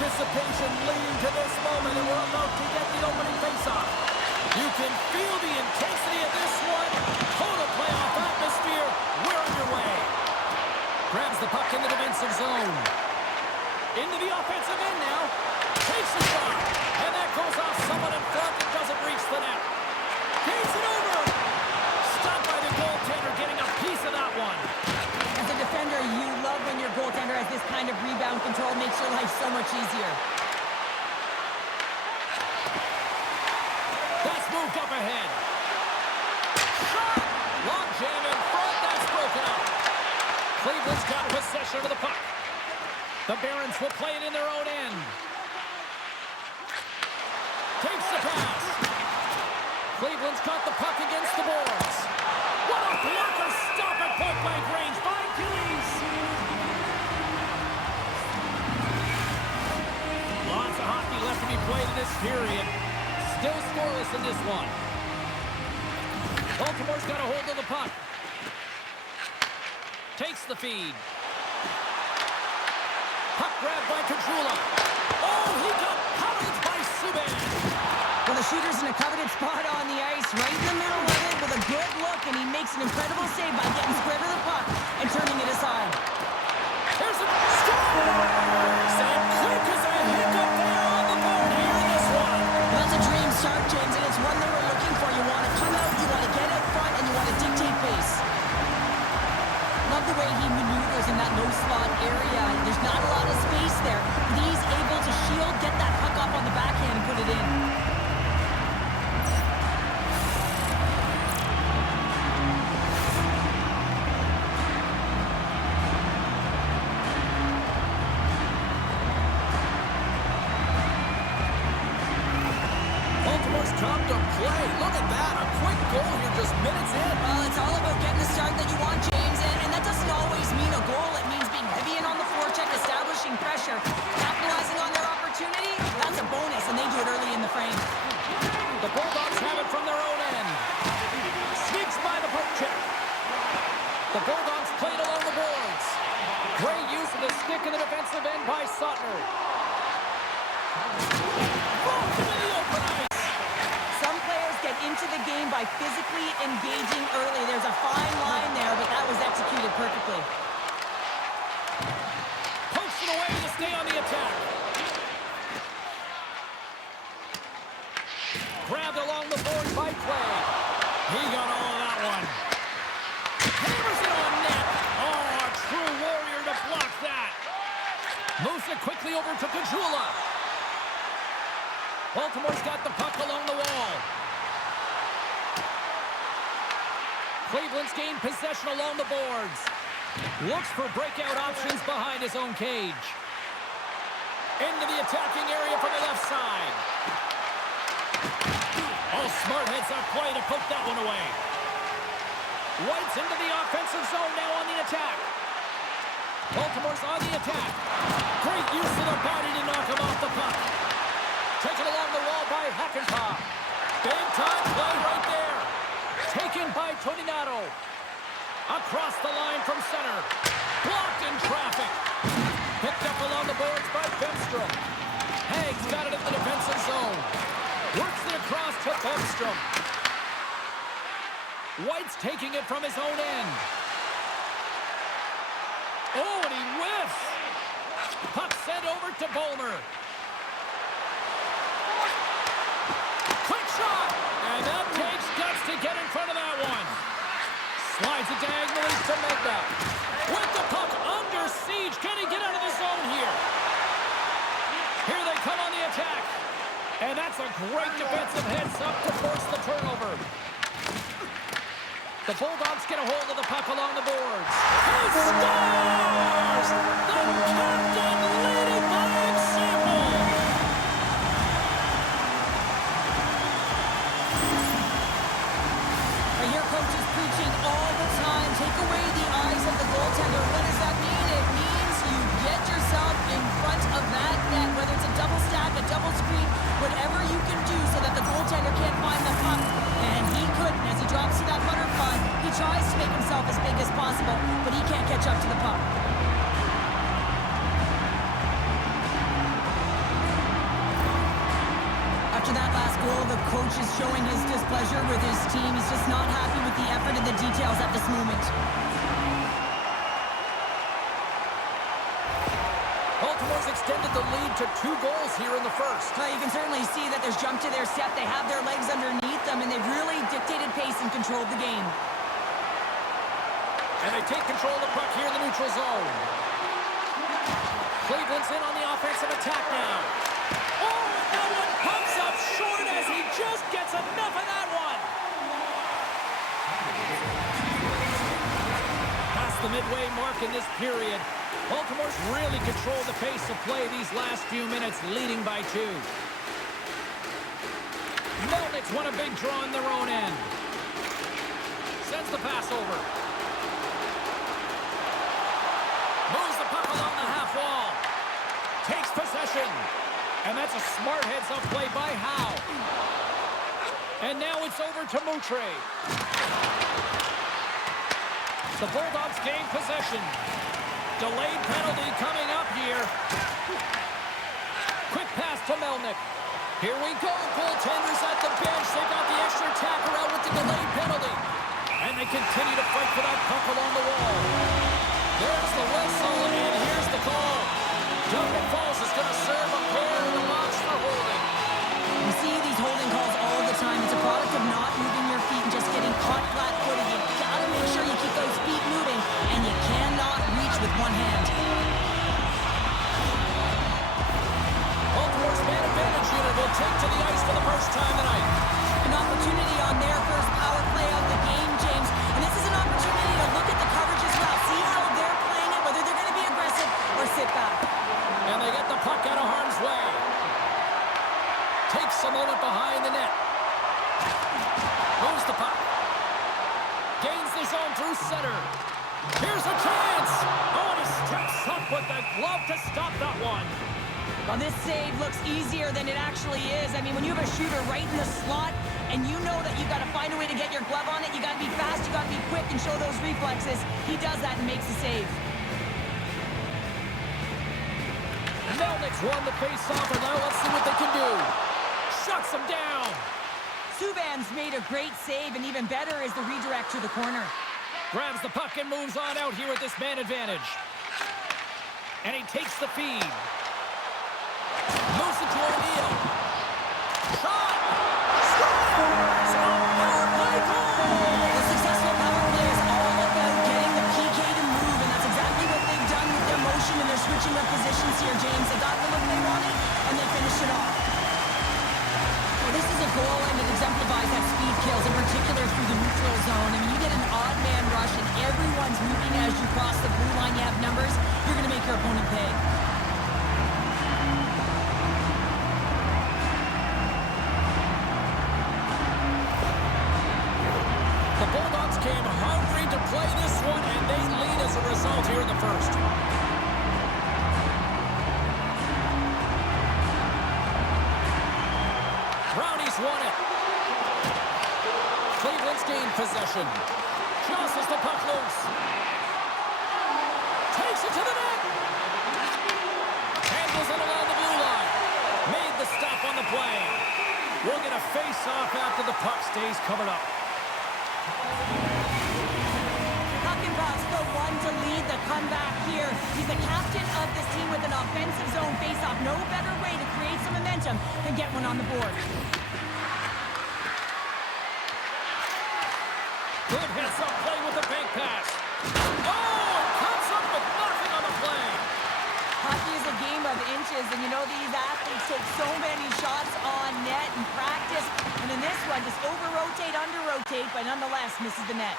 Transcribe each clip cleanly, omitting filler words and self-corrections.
anticipation leading to this moment, and we're about to get the opening face-off. You can feel the intensity of this one. Total playoff atmosphere. We're underway. Grabs the puck in the defensive zone. Into the offensive end now. Takes the shot. And that goes off someone in front that doesn't reach the net. Keeps it over. Stopped by the goaltender, getting a piece of that one. As a defender, you love when your goaltender has this kind of rebound control. Makes your life so much easier. That's moved up ahead. Shot! Long jam in front. That's broken up. Cleveland's got possession of the puck. The Barons will play it in their own end. Takes the pass. Cleveland's got the puck against the boards. What a blocker! Stop at point-blank range by Dries. Lots of hockey left to be played in this period. Still scoreless in this one. Baltimore's got a hold of the puck. Takes the feed. Puck grabbed by Caggiula. Oh, he got pounded by Subban. Well, the shooter's in a coveted spot on the ice, right in the middle of it with a good look, and he makes an incredible save by getting square to the puck and turning it aside. There's a score! Sam quick as a hiccup there on the board here in this one. That's a dream start, James, and it's one they were looking for. You want to come out, you want to get out front, and you want to dictate pace. Love the way he maneuvers in that low slot area. There's not a lot of space there, but he's able to shield, get that puck up on the backhand, and put it in. Baltimore's come to play. Look at that. A quick goal here just minutes in. Well, it's all about getting the start that you want, James, and that doesn't always mean a goal. It means being heavy in on the forecheck, establishing pressure, capitalizing on their opportunity. That's a bonus, and they do it early in the frame. The Bulldogs have it from their own end. Sneaks by the poke check. The Bulldogs played along the boards. Great use of the stick in the defensive end by Suttner. Moved into the open ice. Some players get into the game by physically engaging early. There's a fine line there, but that was executed perfectly. Pokes it away to stay on the attack. Grabbed along the boards by Clay. He got all of that one. Hammers it on net. Oh, a true warrior to block that. Moves it quickly over to Caggiula. Baltimore's got the puck along the wall. Cleveland's gained possession along the boards. Looks for breakout options behind his own cage. Into the attacking area from the left side. Oh, smart heads-up play to put that one away. White's into the offensive zone now on the attack. Baltimore's on the attack. Great use of the body to knock him off the puck. Taken along the wall by Hackenpah. Big time play right there. Taken by Toninato. Across the line from center. Blocked in traffic. Picked up along the boards by Bemstrom. Haig's got it in the defensive zone. Works it across to Bemstrom. White's taking it from his own end. Oh, and he whiffs. Puck sent over to Bulmer. Quick shot. And that takes guts to get in front of that one. Slides it diagonally to Megna. With the puck under siege. Can he get out of the zone here? Here they come on the attack. And that's a great defensive heads-up to force the turnover. The Bulldogs get a hold of the puck along the boards. He scores! The captain leading by example! I hear coaches preaching all the time, take away the eyes of the goaltender. What does that mean? It means you get yourself in front of that net, whether it's a double stack, a double screen, whatever you can do so that the goaltender can't find the puck. And he couldn't. As he drops to that butterfly, he tries to make himself as big as possible, but he can't catch up to the puck. After that last goal, the coach is showing his displeasure with his team. He's just not happy with the effort and the details at this moment. Baltimore's extended the lead to 2 goals here in the first. You can certainly see that there's jump to their step. They have their legs underneath them, and they've really dictated pace and controlled the game. And they take control of the puck here in the neutral zone. Cleveland's in on the offensive attack now. Oh, that one comes up short as he just gets enough of that one. Past the midway mark in this period, Baltimore's really controlled the pace of play these last few minutes, leading by 2. Melnick's won a big draw on their own end. Sends the pass over. Moves the puck along the half wall. Takes possession. And that's a smart heads-up play by Howe. And now it's over to Moutre. The Bulldogs gain possession. Delayed penalty coming up here. Quick pass to Melnick. Here we go. Goaltenders at the bench. They got the extra attacker out with the delayed penalty. And they continue to fight for that puck along the wall. There's the whistle, and here's the call. Dunlap Falls is going to serve a pair in the box for holding. You see these holding calls all the time. It's a product of not moving your feet and just getting caught flat-footed. You gotta make sure you keep those feet moving, and you cannot reach with one hand. Baltimore's man advantage unit will take to the ice for the first time tonight. An opportunity on their first power play of the game, James. And this is an opportunity to look at the coverage as well. See how they're playing it, whether they're going to be aggressive or sit back. And they get the puck out of harm's way. Takes a moment behind the net. Moves the puck. Gains the zone through center. Here's a chance. Oh, and he steps up with the glove to stop that one. Well, this save looks easier than it actually is. I mean, when you have a shooter right in the slot and you know that you've got to find a way to get your glove on it, you got to be fast, you got to be quick and show those reflexes. He does that and makes the save. Melnick's won the face-off, and now let's see what they can do. Shuts him down. Subban's made a great save, and even better is the redirect to the corner. Grabs the puck and moves on out here with this man advantage. And he takes the feed. Moves it to O'Neal. Shot! Scores! Power play goal! The successful power play is all about getting the PK to move, and that's exactly what they've done with their motion and their switching of positions here, James. They got the look they wanted, and they finished it off. Well, this is a goal, and it exemplifies that speed kills, in particular through the neutral zone. I mean, you get an odd man rush, and everyone's moving as you cross the blue line. You have numbers. You're going to make your opponent pay. The Bulldogs came hungry to play this one, and they lead as a result here in the first. Rowney's won it. Cleveland's gained possession. Jostles the puck loose. Takes it to the net. Handles it along the blue line. Made the stop on the play. We'll get a face-off after the puck stays covered up. Huckenbach's the one to lead the comeback here. He's the captain of this team with an offensive zone face-off. No better way to create some momentum than get one on the board. Good heads-up play with the bank pass. Oh, comes up with nothing on the play. Hockey is a game of inches, and you know these athletes take so many shots on net in practice. And in this one, just over-rotate, under-rotate, but nonetheless misses the net.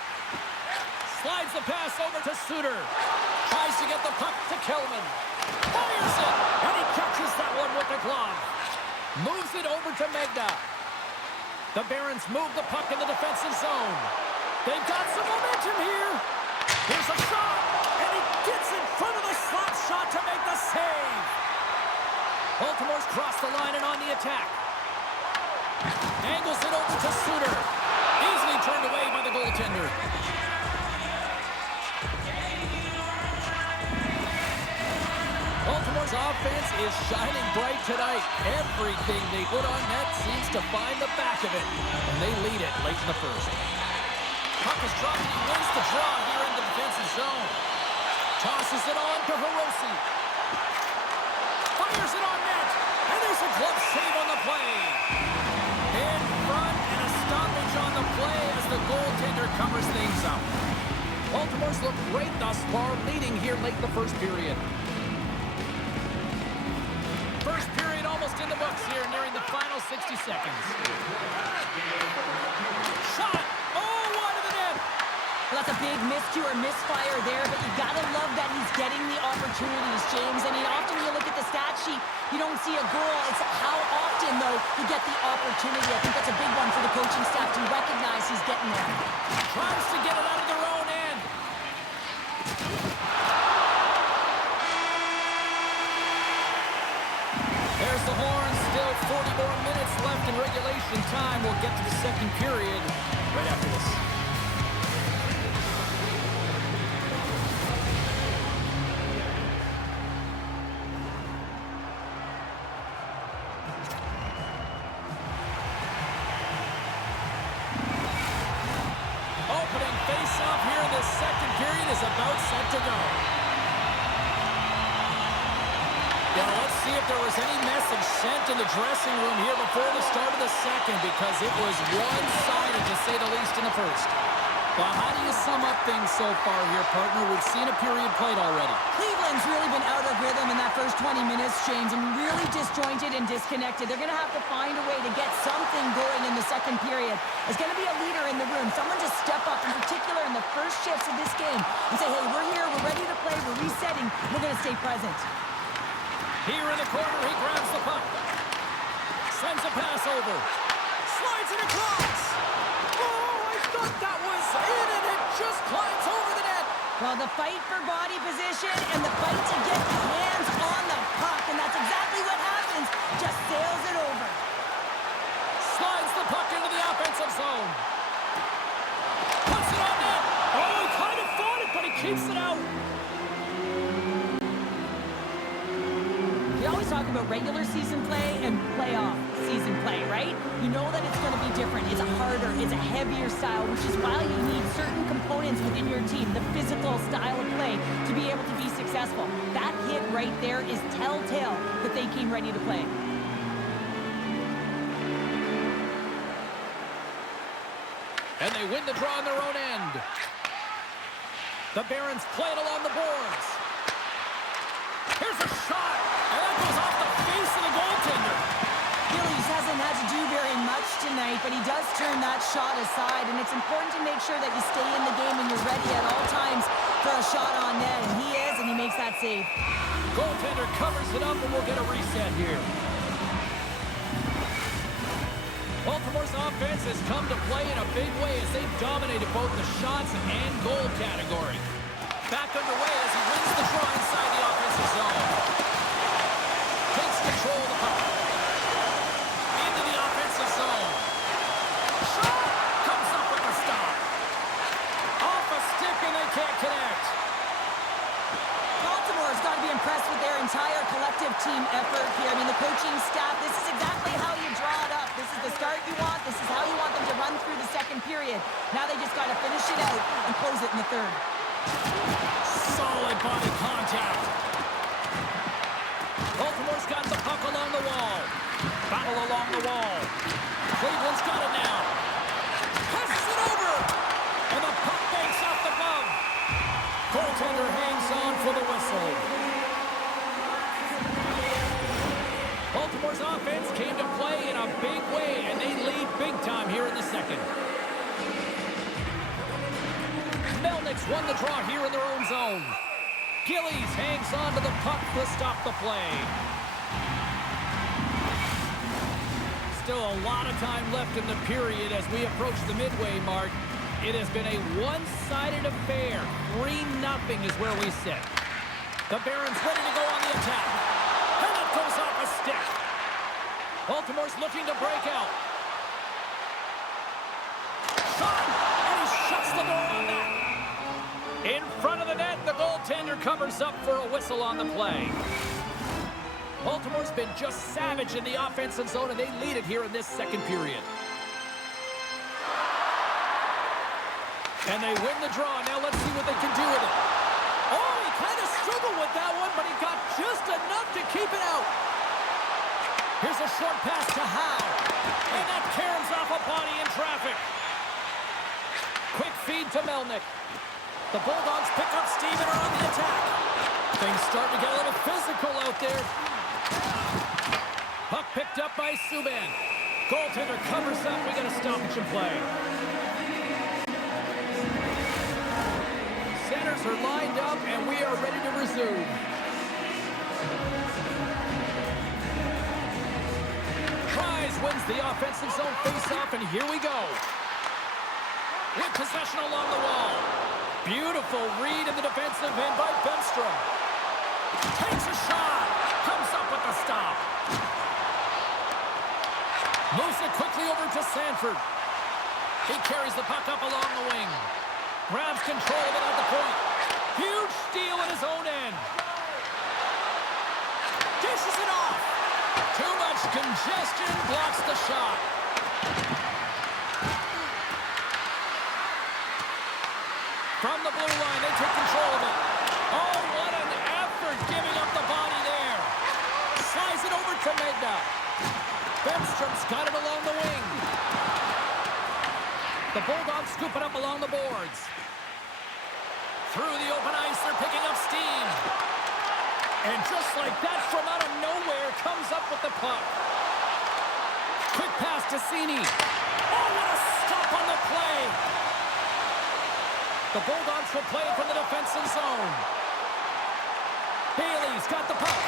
Slides the pass over to Suter. Tries to get the puck to Kellman. Fires it, and he catches that one with the glove. Moves it over to Magda. The Barons move the puck in the defensive zone. They've got some momentum here. Here's a shot, and he gets in front of the slot shot to make the save. Baltimore's crossed the line and on the attack. Angles it over to Suter. Easily turned away by the goaltender. Baltimore Baltimore's offense is shining bright tonight. Everything they put on net seems to find the back of it, and they lead it late in the first. Puck is dropped, and he wins the draw here in the defensive zone. Tosses it on to Hirose. Fires it on net, and there's a glove save on the play. In front, and a stoppage on the play as the goaltender covers things up. Baltimore's looked great thus far, leading here late in the first period. First period almost in the books here, nearing the final 60 seconds. Shot! Oh, wide of the net! Well, that's a big miscue or misfire there, but you gotta love that he's getting the opportunities, James. I mean, often you look at the stat sheet, you don't see a goal. It's how often, though, you get the opportunity. I think that's a big one for the coaching staff to recognize he's getting there. Tries to get it out of their own end. There's the horn. Still 40 more minutes left in regulation time. We'll get to the second period right after this. Opening face-off here in this second period is about set to go. Yeah, let's see if there was any message sent in the dressing room here before the start of the second, because it was one-sided, to say the least, in the first. Well, how do you sum up things so far here, partner? We've seen a period played already. Cleveland's really been out of rhythm in that first 20 minutes, James, and really disjointed and disconnected. They're going to have to find a way to get something going in the second period. There's going to be a leader in the room, someone to step up, in particular in the first shifts of this game, and say, hey, we're here, we're ready to play, we're resetting, we're going to stay present. Here in the corner, he grabs the puck. Sends a pass over. Slides it across. Oh, I thought that was in, and it just climbs over the net. Well, the fight for body position and the fight to get the hands on the puck, and that's exactly what happens. Just sails it over. Slides the puck into the offensive zone. Puts it on net. Oh, he kind of fought it, but he keeps it out. We always talk about regular season play and playoff season play, right? You know that it's going to be different. It's a harder, it's a heavier style, which is why you need certain components within your team, the physical style of play, to be able to be successful. That hit right there is telltale that they came ready to play. And they win the draw on their own end. The Barons play it along the boards. Here's a shot, and that goes off the face of the goaltender. Gillies hasn't had to do very much tonight, but he does turn that shot aside, and it's important to make sure that you stay in the game and you're ready at all times for a shot on net, and he is, and he makes that save. Goaltender covers it up, and we'll get a reset here. Baltimore's offense has come to play in a big way as they've dominated both the shots and goal category. Back underway as he wins the draw inside the offensive zone. Takes control of the puck. Into the offensive zone. Shot! Comes up with a stop. Off a stick and they can't connect. Baltimore's got to be impressed with their entire collective team effort here. I mean, the coaching staff, this is exactly how you draw it up. This is the start you want. This is how you want them to run through the second period. Now they just got to finish it out and close it in the third. Solid body contact. Baltimore's got the puck along the wall. Battle along the wall. Cleveland's got it now. Passes it over. And the puck banks off the glove. Goaltender hangs on for the whistle. Baltimore's offense came to play in a big way, and they lead big time here in the second. Melnick's won the draw here in their own zone. Gillies hangs on to the puck to stop the play. Still a lot of time left in the period as we approach the midway mark. It has been a one-sided affair. 3-0 is where we sit. The Barons ready to go on the attack. And it goes off a stick. Baltimore's looking to break out. Shot! And he shuts the door on that. In front of the net, the goaltender covers up for a whistle on the play. Baltimore's been just savage in the offensive zone, and they lead it here in this second period. And they win the draw. Now let's see what they can do with it. Oh, he kind of struggled with that one, but he got just enough to keep it out. Here's a short pass to Howe. And that caroms off a body in traffic. Quick feed to Melnick. The Bulldogs pick up steam and are on the attack. Things starting to get a little physical out there. Puck picked up by Subban. Goaltender covers up. We got a stoppage in play. Centers are lined up, and we are ready to resume. Dries wins the offensive zone faceoff, and here we go. With possession along the wall. Beautiful read in the defensive end by Bemstrom. Takes a shot. Comes up with the stop. Moves it quickly over to Sanford. He carries the puck up along the wing. Grabs control of it at the point. Huge steal at his own end. Dishes it off. Too much congestion. Blocks the shot. From the blue line, they take control of it. Oh, what an effort giving up the body there. Slides it over to Medna. Bemstrom's got it along the wing. The Bulldogs scoop it up along the boards. Through the open ice, they're picking up steam. And just like that, from out of nowhere, comes up with the puck. Quick pass to Cini. Oh, what a stop on the play. The Bulldogs will play it from the defensive zone. Bailey's got the puck.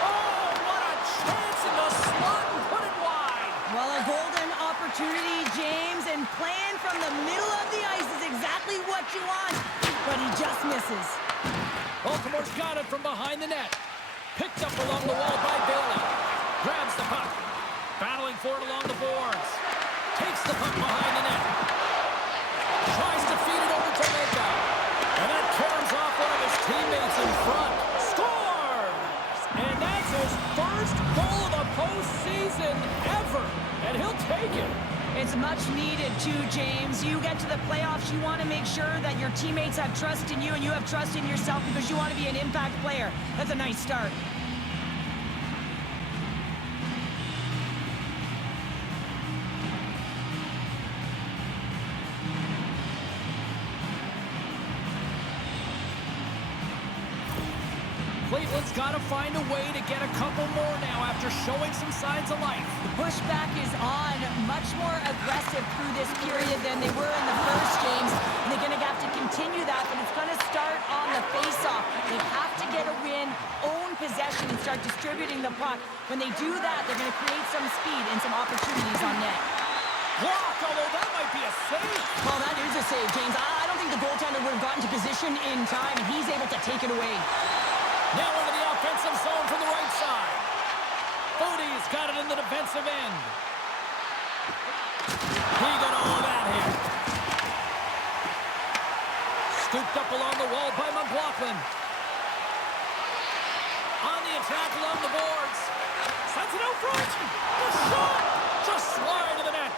Oh, what a chance in the slot and put it wide. Well, a golden opportunity, James, and playing from the middle of the ice is exactly what you want, but he just misses. Baltimore's got it from behind the net. Picked up along the wall by Bailey. Grabs the puck. Battling for it along the boards. Takes the puck behind the net. Tries to feed it over to Medna. And that caroms off one of his teammates in front. Scores! And that's his first goal of the postseason ever. And he'll take it. It's much needed too, James. You get to the playoffs, you want to make sure that your teammates have trust in you and you have trust in yourself because you want to be an impact player. That's a nice start. Cleveland's got to find a way to get a couple more now after showing some signs of life. The pushback is on, much more aggressive through this period than they were in the first games. And they're going to have to continue that, but it's going to start on the face-off. They have to get a win, own possession, and start distributing the puck. When they do that, they're going to create some speed and some opportunities on net. Blocked, although that might be a save. Well, that is a save, James. I don't think the goaltender would have gotten to position in time, and he's able to take it away. Now into the offensive zone from the right side. Bodie's got it in the defensive end. He got all that hit. Scooped up along the wall by McLaughlin. On the attack along the boards. Sends it out front. The shot just wide of the net.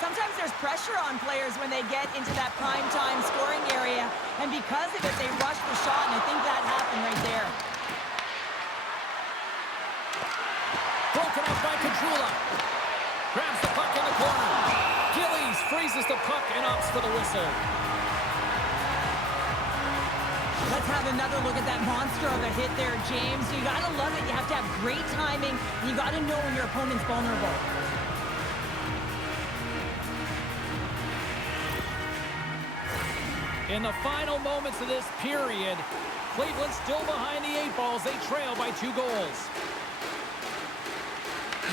Sometimes there's pressure on players when they get into that prime-time scoring area, and because of it, they rush the shot, and I think that happened right there. Broken up by Caggiula. Grabs the puck in the corner. Gillies freezes the puck and opts for the whistle. Let's have another look at that monster of a hit there, James. You gotta love it. You have to have great timing, and you gotta know when your opponent's vulnerable. In the final moments of this period, Cleveland still behind the 8 balls. They trail by 2 goals.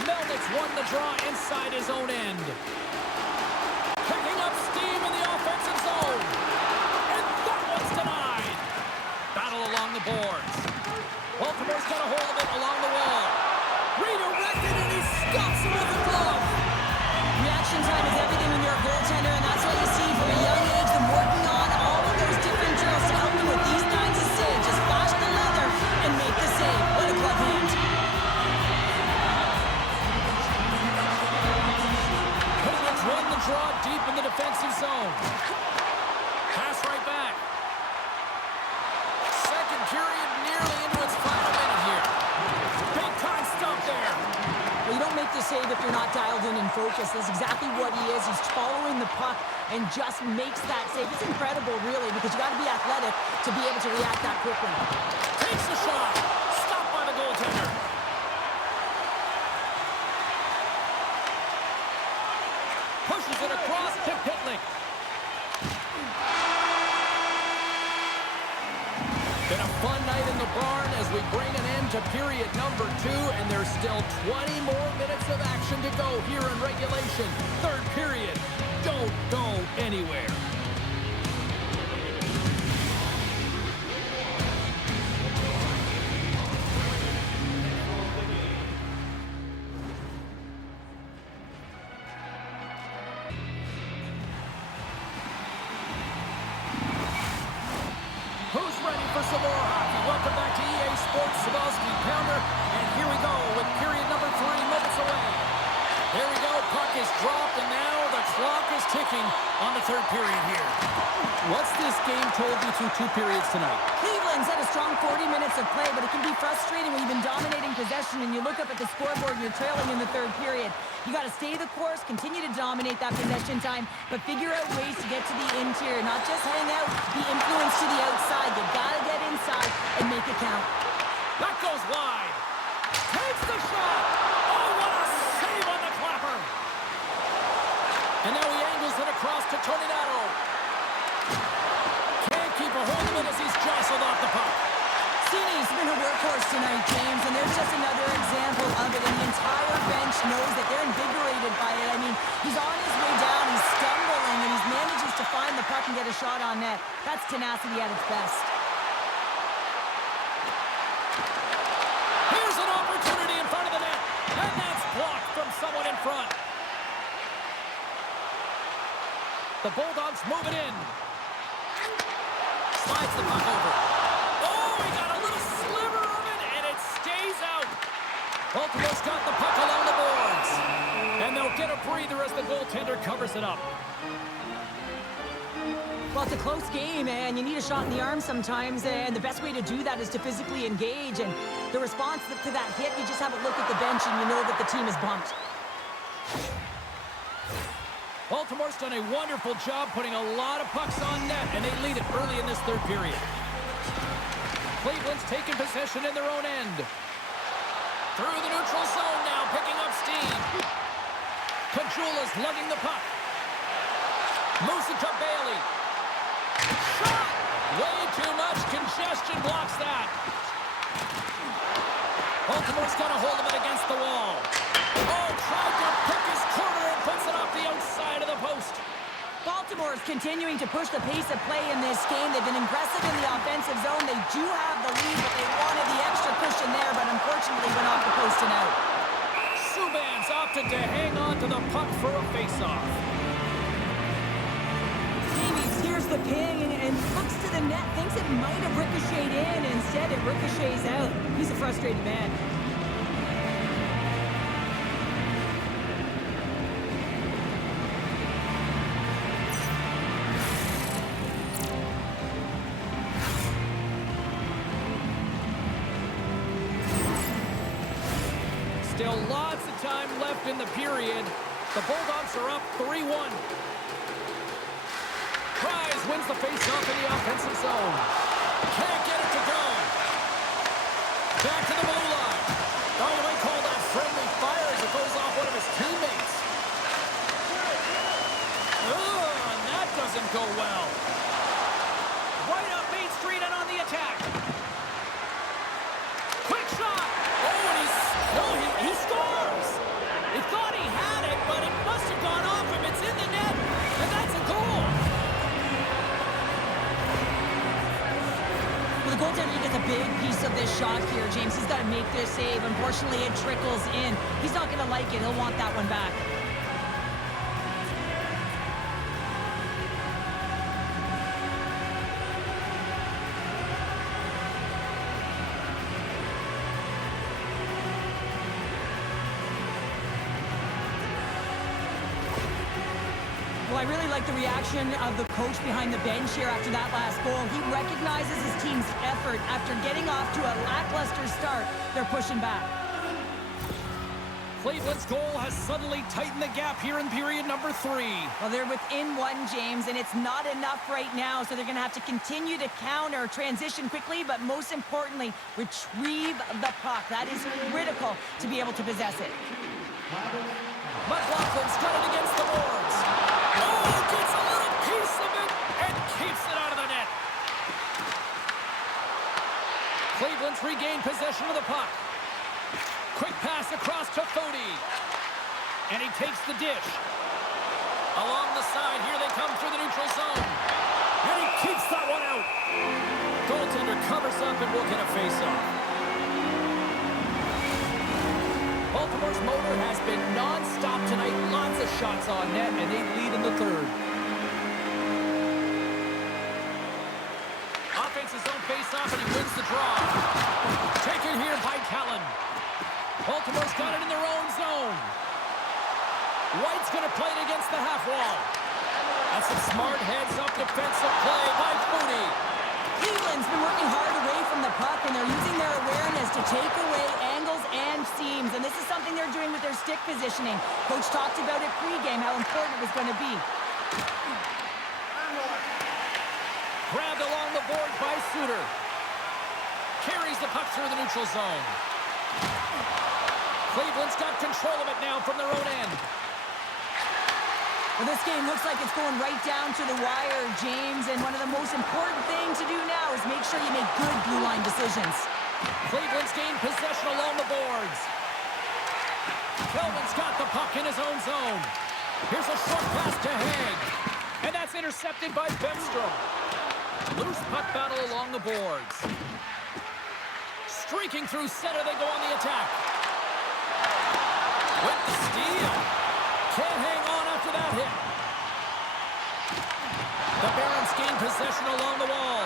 Melnick's won the draw inside his own end. Picking up steam in the offensive zone. And that one's denied. Battle along the boards. Baltimore's got a hold of it along the wall. Redirected, and he stops it with a glove. Reaction time is everything when you're a goaltender, and that's what you see from a young age. Them working on all of those different drills to help them with these kinds of saves. Just flash the leather and make the save. What a glove hand. and focused. That's exactly what he is. He's following the puck and just makes that save. It's incredible, really, because you got to be athletic to be able to react that quickly. Takes the shot. Stopped by the goaltender. Pushes it across to Pitlick. Been a fun night in the barn as we bring an end to period number 2, and there's still 20 more minutes of action to go here in regulation. Third period. Don't go anywhere. Who's ready for some more hockey? Welcome back to EA Sports Sabowski Pounder. And here we go with period number 3 minutes away. There we go. Puck is dropped, and now the clock is ticking on the third period here. What's this game told you through 2 periods tonight? Cleveland's had a strong 40 minutes of play, but it can be frustrating when you've been dominating possession and you look up at the scoreboard and you're trailing in the third period. You got to stay the course, continue to dominate that possession time, but figure out ways to get to the interior, not just hang out, be influenced to the outside. You got to get inside and make it count. That goes wide. Takes the shot. Oh, what a save on the clapper. And now he angles it across to Tornado. Can't keep a hold of it as he's jostled off the puck. Cini's been a workhorse tonight, James, and there's just another example of it, and the entire bench knows that they're invigorated by it. I mean, he's on his way down, he's stumbling, and he manages to find the puck and get a shot on net. That's tenacity at its best. Here's an opportunity in front of the net, and that's blocked from someone in front. The Bulldogs move it in. Slides the puck over. Oh, he got a little sliver of it, and it stays out. Baltimore's got the puck along the boards. And they'll get a breather as the goaltender covers it up. Well, it's a close game, and you need a shot in the arm sometimes, and the best way to do that is to physically engage. And the response to that hit, you just have a look at the bench, and you know that the team is bumped. Baltimore's done a wonderful job putting a lot of pucks on net, and they lead it early in this third period. Cleveland's taking possession in their own end. Through the neutral zone now, picking up steam. Caggiula's lugging the puck. Moves it to Bailey. Shot! Way too much congestion blocks that. Baltimore's got a hold of it against the wall. Oh, tried to pick his corner and puts it off the outside of the post. Baltimore is continuing to push the pace of play in this game. They've been impressive in the offensive zone. They do have the lead, but they wanted the extra cushion there, but unfortunately went off the post and out. Subban's opted to hang on to the puck for a face-off. Davies hears the ping and looks to the net, thinks it might have ricocheted in. Instead, it ricochets out. He's a frustrated man. Still lots of time left in the period. The Bulldogs are up 3-1. Dries wins the face-off in the offensive zone. Can't get it to go. Back to the blue line. Oh, you might call that friendly fire as it goes off one of his teammates. Oh, and that doesn't go well. Right up Main Street and on the attack. Quick shot. Oh, and he scores. He thought he had it, but it must have gone off him. It's in the net, and that's a goal. Well, the goaltender gets a big piece of this shot here, James. He's got to make this save. Unfortunately, it trickles in. He's not going to like it. He'll want that one back. Well, I really like the reaction of the coach behind the bench here after that last goal. He recognizes his team's effort. After getting off to a lackluster start, they're pushing back. Cleveland's goal has suddenly tightened the gap here in period number 3. Well, they're within one, James, and it's not enough right now, so they're going to have to continue to counter, transition quickly, but most importantly, retrieve the puck. That is critical to be able to possess it. McLaughlin's got it against the boards. Oh, gets a little piece of it and keeps it out of the net. Cleveland's regained possession of the puck. Quick pass across to Fody. And he takes the dish. Along the side, here they come through the neutral zone. And he keeps that one out. Goaltender covers up and will get a face-off. Baltimore's motor has been non-stop tonight. Lots of shots on net, and they lead in the third. Offense his own face-off, and he wins the draw. Taken here by Kellman. Baltimore's got it in their own zone. White's going to play it against the half wall. That's some smart heads-up defensive play by Fody. Cleveland's been working hard away from the puck, and they're using their awareness to take away angles and seams, and this is something they're doing with their stick positioning. Coach talked about it pregame, how important it was going to be. Grabbed along the board by Suter. Carries the puck through the neutral zone. Cleveland's got control of it now from their own end. Well, this game looks like it's going right down to the wire, James, and one of the most important things to do now is make sure you make good blue line decisions. Cleveland's gained possession along the boards. Kellman's got the puck in his own zone. Here's a short pass to Haig. And that's intercepted by Bemstrom. Loose puck battle along the boards. Streaking through center, they go on the attack. With the steal. Can't hang on after that hit. The Barons gain possession along the wall.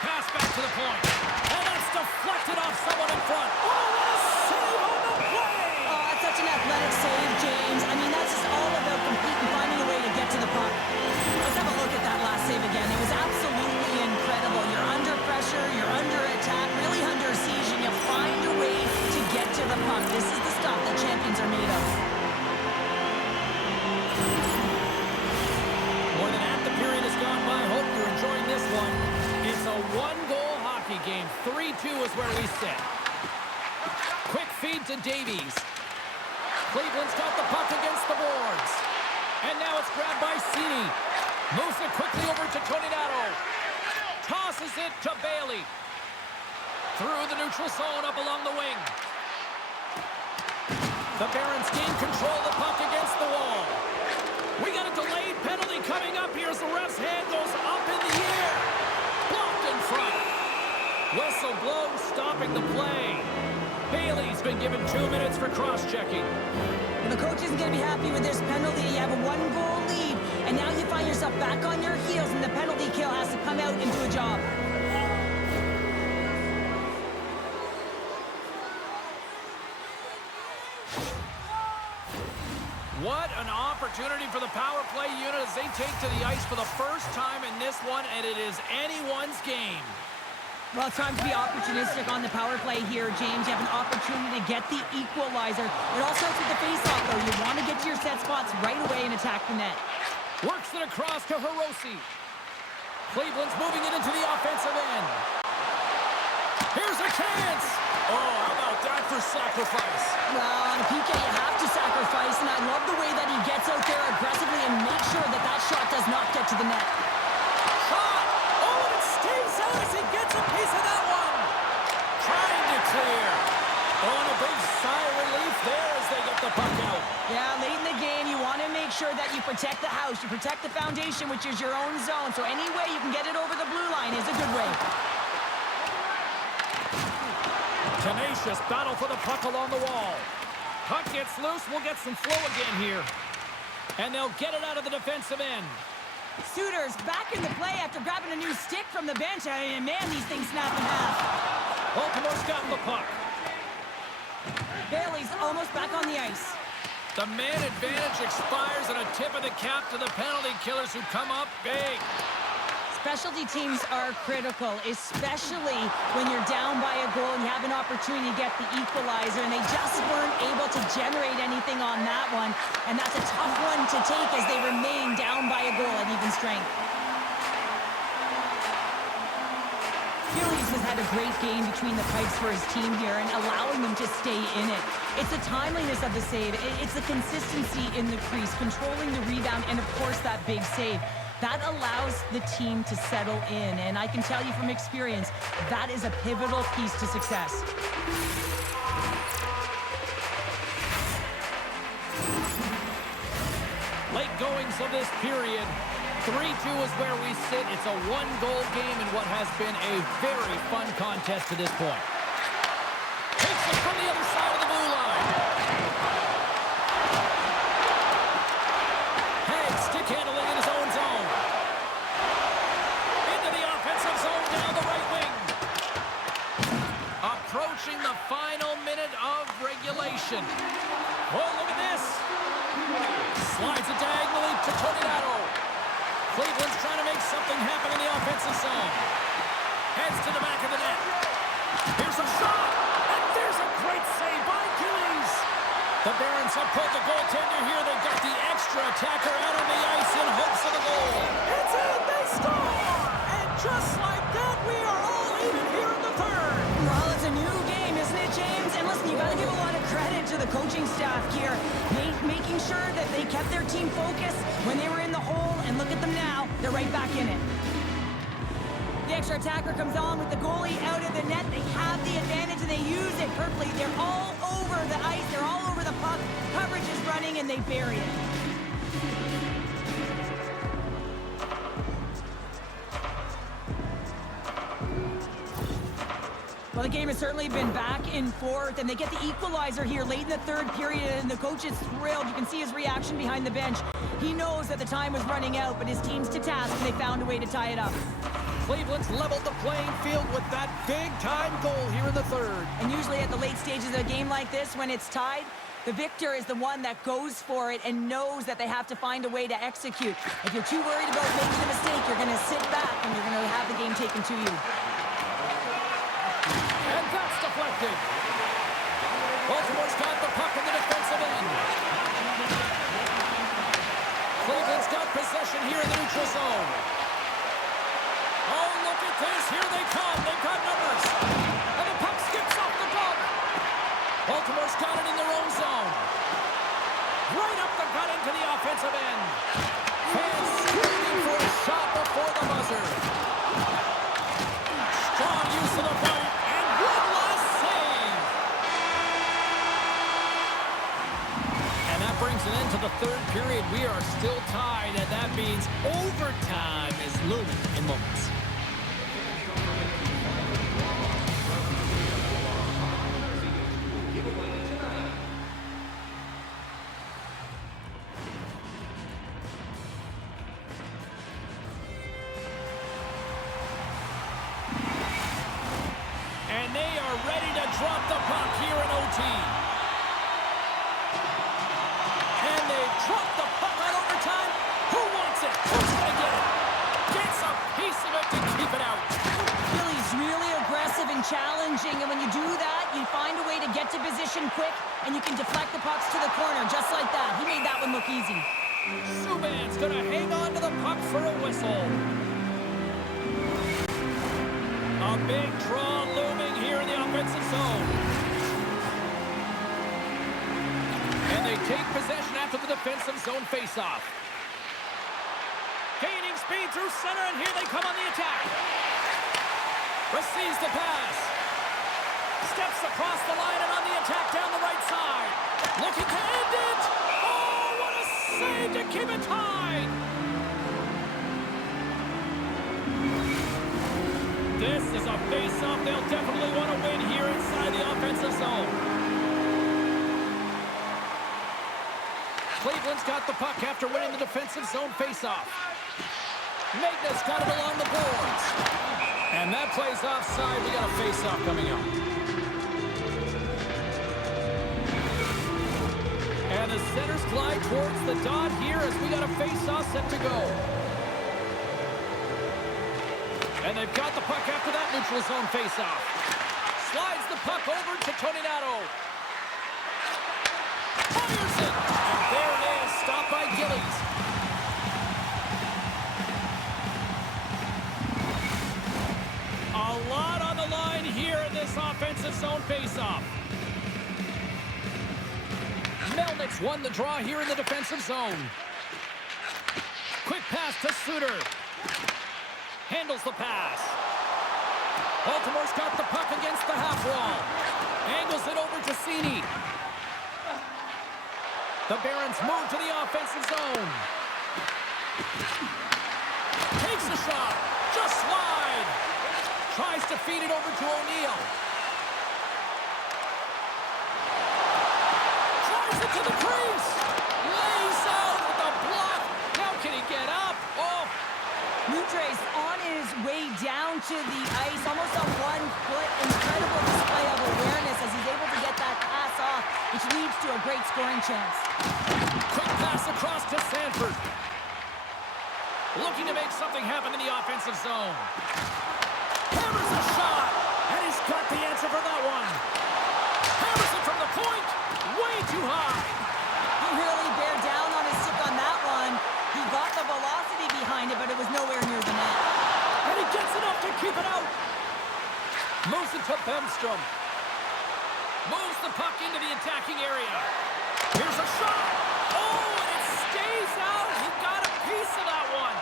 Pass back to the point. And that's deflected off someone in front. Oh, what a save on the play! Oh, that's such an athletic save, James. I mean, that's just all about competing, finding a way to get to the puck. Let's have a look at that last save again. It was absolutely incredible. You're under pressure, you're under attack, really under siege, and you find a way to get to the puck. This is the stuff that champions are made of. More than half the period has gone by. Hope you're enjoying this one. It's a one-goal hockey game. 3-2 is where we sit. Quick feed to Davies. Cleveland's got the puck against the boards. And now it's grabbed by Cini. Moves it quickly over to Toninato. Tosses it to Bailey. Through the neutral zone up along the wing. The Barons gain control of the puck against the wall. We got a delayed penalty coming up here as the ref's hand goes up in the air. Blocked in front. Whistle blows, stopping the play. Bailey's been given 2 minutes for cross-checking. Well, the coach isn't going to be happy with this penalty. You have a one-goal lead, and now you find yourself back on your heels, and the penalty kill has to come out and do a job. What an opportunity for the power play unit as they take to the ice for the first time in this one, and it is anyone's game. Well, it's time to be opportunistic on the power play here, James. You have an opportunity to get the equalizer. It all starts with the face-off, though. You want to get to your set spots right away and attack the net. Works it across to Hirose. Cleveland's moving it into the offensive end. Here's a chance! Oh, how about that for sacrifice? Well, on a PK, you have to sacrifice, and I love the way that he gets out there aggressively and makes sure that that shot does not get to the net. Shot! Oh, and it stays out as he gets a piece of that one! Trying to clear. Oh, and a big sigh of relief there as they get the puck out. Yeah, late in the game, you want to make sure that you protect the house. You protect the foundation, which is your own zone. So any way you can get it over the blue line is a good way. Tenacious battle for the puck along the wall. Puck gets loose. We'll get some flow again here. And they'll get it out of the defensive end. Suter's back in the play after grabbing a new stick from the bench. And man, these things snap in half. Baltimore's got the puck. Bailey's almost back on the ice. The man advantage expires, and a tip of the cap to the penalty killers who come up big. Specialty teams are critical, especially when you're down by a goal and you have an opportunity to get the equalizer, and they just weren't able to generate anything on that one. And that's a tough one to take as they remain down by a goal at even strength. Currie has had a great game between the pipes for his team here and allowing them to stay in it. It's the timeliness of the save. It's the consistency in the crease, controlling the rebound, and of course that big save. That allows the team to settle in, and I can tell you from experience, that is a pivotal piece to success. Late goings of this period. 3-2 is where we sit. It's a one-goal game in what has been a very fun contest to this point. Takes it from the other side of the blue line. Hey, stick handling in his own zone. Into the offensive zone down the right wing. Approaching the final minute of regulation. Oh, look at this. Slides it diagonally to Tornado. Cleveland's trying to make something happen in the offensive zone. Heads to the back of the net. Here's a shot, and there's a great save by Achilles. The Barons have pulled the goaltender here. They've got the extra attacker out on the ice in hopes of a goal. It's in, they score! And just like that, we are all even here in the third. Well, it's a new game, isn't it, James? And listen, you got to give a lot of credit to the coaching staff here, making sure that they kept their team focused when they were in the hole, and look at them now. They're right back in it. The extra attacker comes on with the goalie out of the net. They have the advantage, and they use it perfectly. They're all over the ice. They're all over the puck. Coverage is running, and they bury it. Well, the game has certainly been back and forth, and they get the equalizer here late in the third period, and the coach is thrilled. You can see his reaction behind the bench. He knows that the time was running out, but his team's to task, and they found a way to tie it up. Cleveland's leveled the playing field with that big-time goal here in the third. And usually at the late stages of a game like this, when it's tied, the victor is the one that goes for it and knows that they have to find a way to execute. If you're too worried about making a mistake, you're going to sit back, and you're going to have the game taken to you. And that's deflected. Baltimore's got the puck in the defensive end. Cleveland's got possession here in the neutral zone. Oh, look at this. Here they come. They've got numbers. And the puck skips off the puck. Baltimore's got it in their own zone. Right up the gut into the offensive end. Fans screaming for a shot before the buzzer. Strong use of the fight. Brings an end to the third period. We are still tied, and that means overtime is looming in moments. And they are ready to drop the puck here in OT. Drop the puck on overtime. Who wants it? Who's going to get it? Gets a piece of it to keep it out. Philly's really aggressive and challenging, and when you do that, you find a way to get to position quick, and you can deflect the pucks to the corner just like that. He made that one look easy. Subban's going to hang on to the puck for a whistle. A big draw looming here in the offensive zone. And they take possession after the defensive zone faceoff. Gaining speed through center, and here they come on the attack. Receives the pass. Steps across the line and on the attack down the right side. Looking to end it. Oh, what a save to keep it tied. This is a faceoff they'll definitely want to win here inside the offensive zone. Cleveland's got the puck after winning the defensive zone faceoff. Magnus got it along the boards. And that plays offside. We got a faceoff coming up. And the centers glide towards the dot here as we got a faceoff set to go. And they've got the puck after that neutral zone faceoff. Slides the puck over to Toninato. Fires it! And there it is, stopped by Gillies. A lot on the line here in this offensive zone faceoff. Melnick's won the draw here in the defensive zone. Quick pass to Suter. Handles the pass. Baltimore's got the puck against the half wall. Angles it over to Cini. The Barons move to the offensive zone. Takes a shot. Just slide. Tries to feed it over to O'Neill. Tries it to the crease. Lays out with a block. How can he get up? Oh. Dries on his way down to the ice, almost on 1 foot. Incredible display of awareness as he's able to get that pass off, which leads to a great scoring chance. Quick pass across to Sanford. Looking to make something happen in the offensive zone. Hammers a shot, and he's got the answer for that one. Hammers it from the point, way too high. He really bared down on his stick on that one. He got the velocity behind it, but it was nowhere near the net. And he gets enough to keep it out. Moves it to Bemstrom. Moves the puck into the attacking area. Here's a shot. Oh, and it stays out. He got a piece of that one.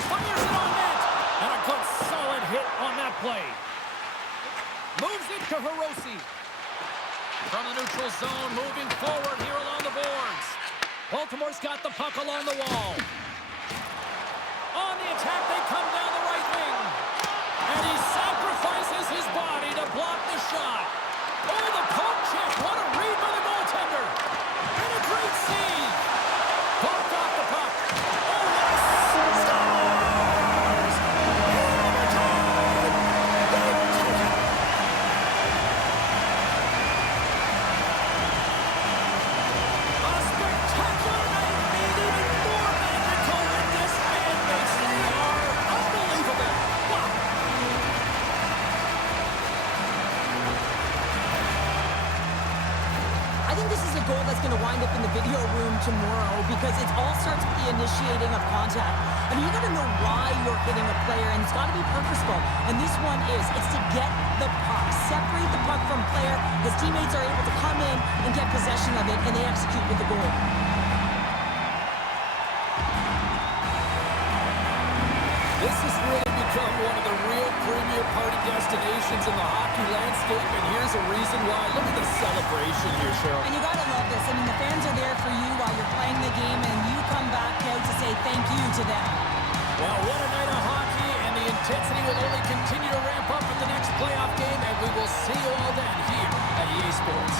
Fires it on net. And a good solid hit on that play. Moves it to Hirose. From the neutral zone, moving forward here along the boards. Baltimore's got the puck along the wall. On the attack, they come down the right wing. And he sacrifices his body to block the shot. Oh, the poke check. What a read by the goaltender. And a great save. Blocked off the puck. Oh, yes. Scores! In overtime! They take it. A spectacular night made even more magical than this fan base. They are unbelievable. Wow. I think this is a goal that's going to wind up in the video room tomorrow because it all starts with the initiating of contact. I mean, you got to know why you're hitting a player, and it's got to be purposeful. And this one is. It's to get the puck, separate the puck from player. His teammates are able to come in and get possession of it, and they execute with the goal. This has really become one of the real premier party destinations in the hockey landscape, and here's a reason why. Look at the celebration here, Cheryl. And you got to love this. I mean, the fans are there for you while you're playing the game, and you come back out to say thank you to them. Well, what a night of hockey, and the intensity will only continue to ramp up in the next playoff game, and we will see you all then here at EA Sports.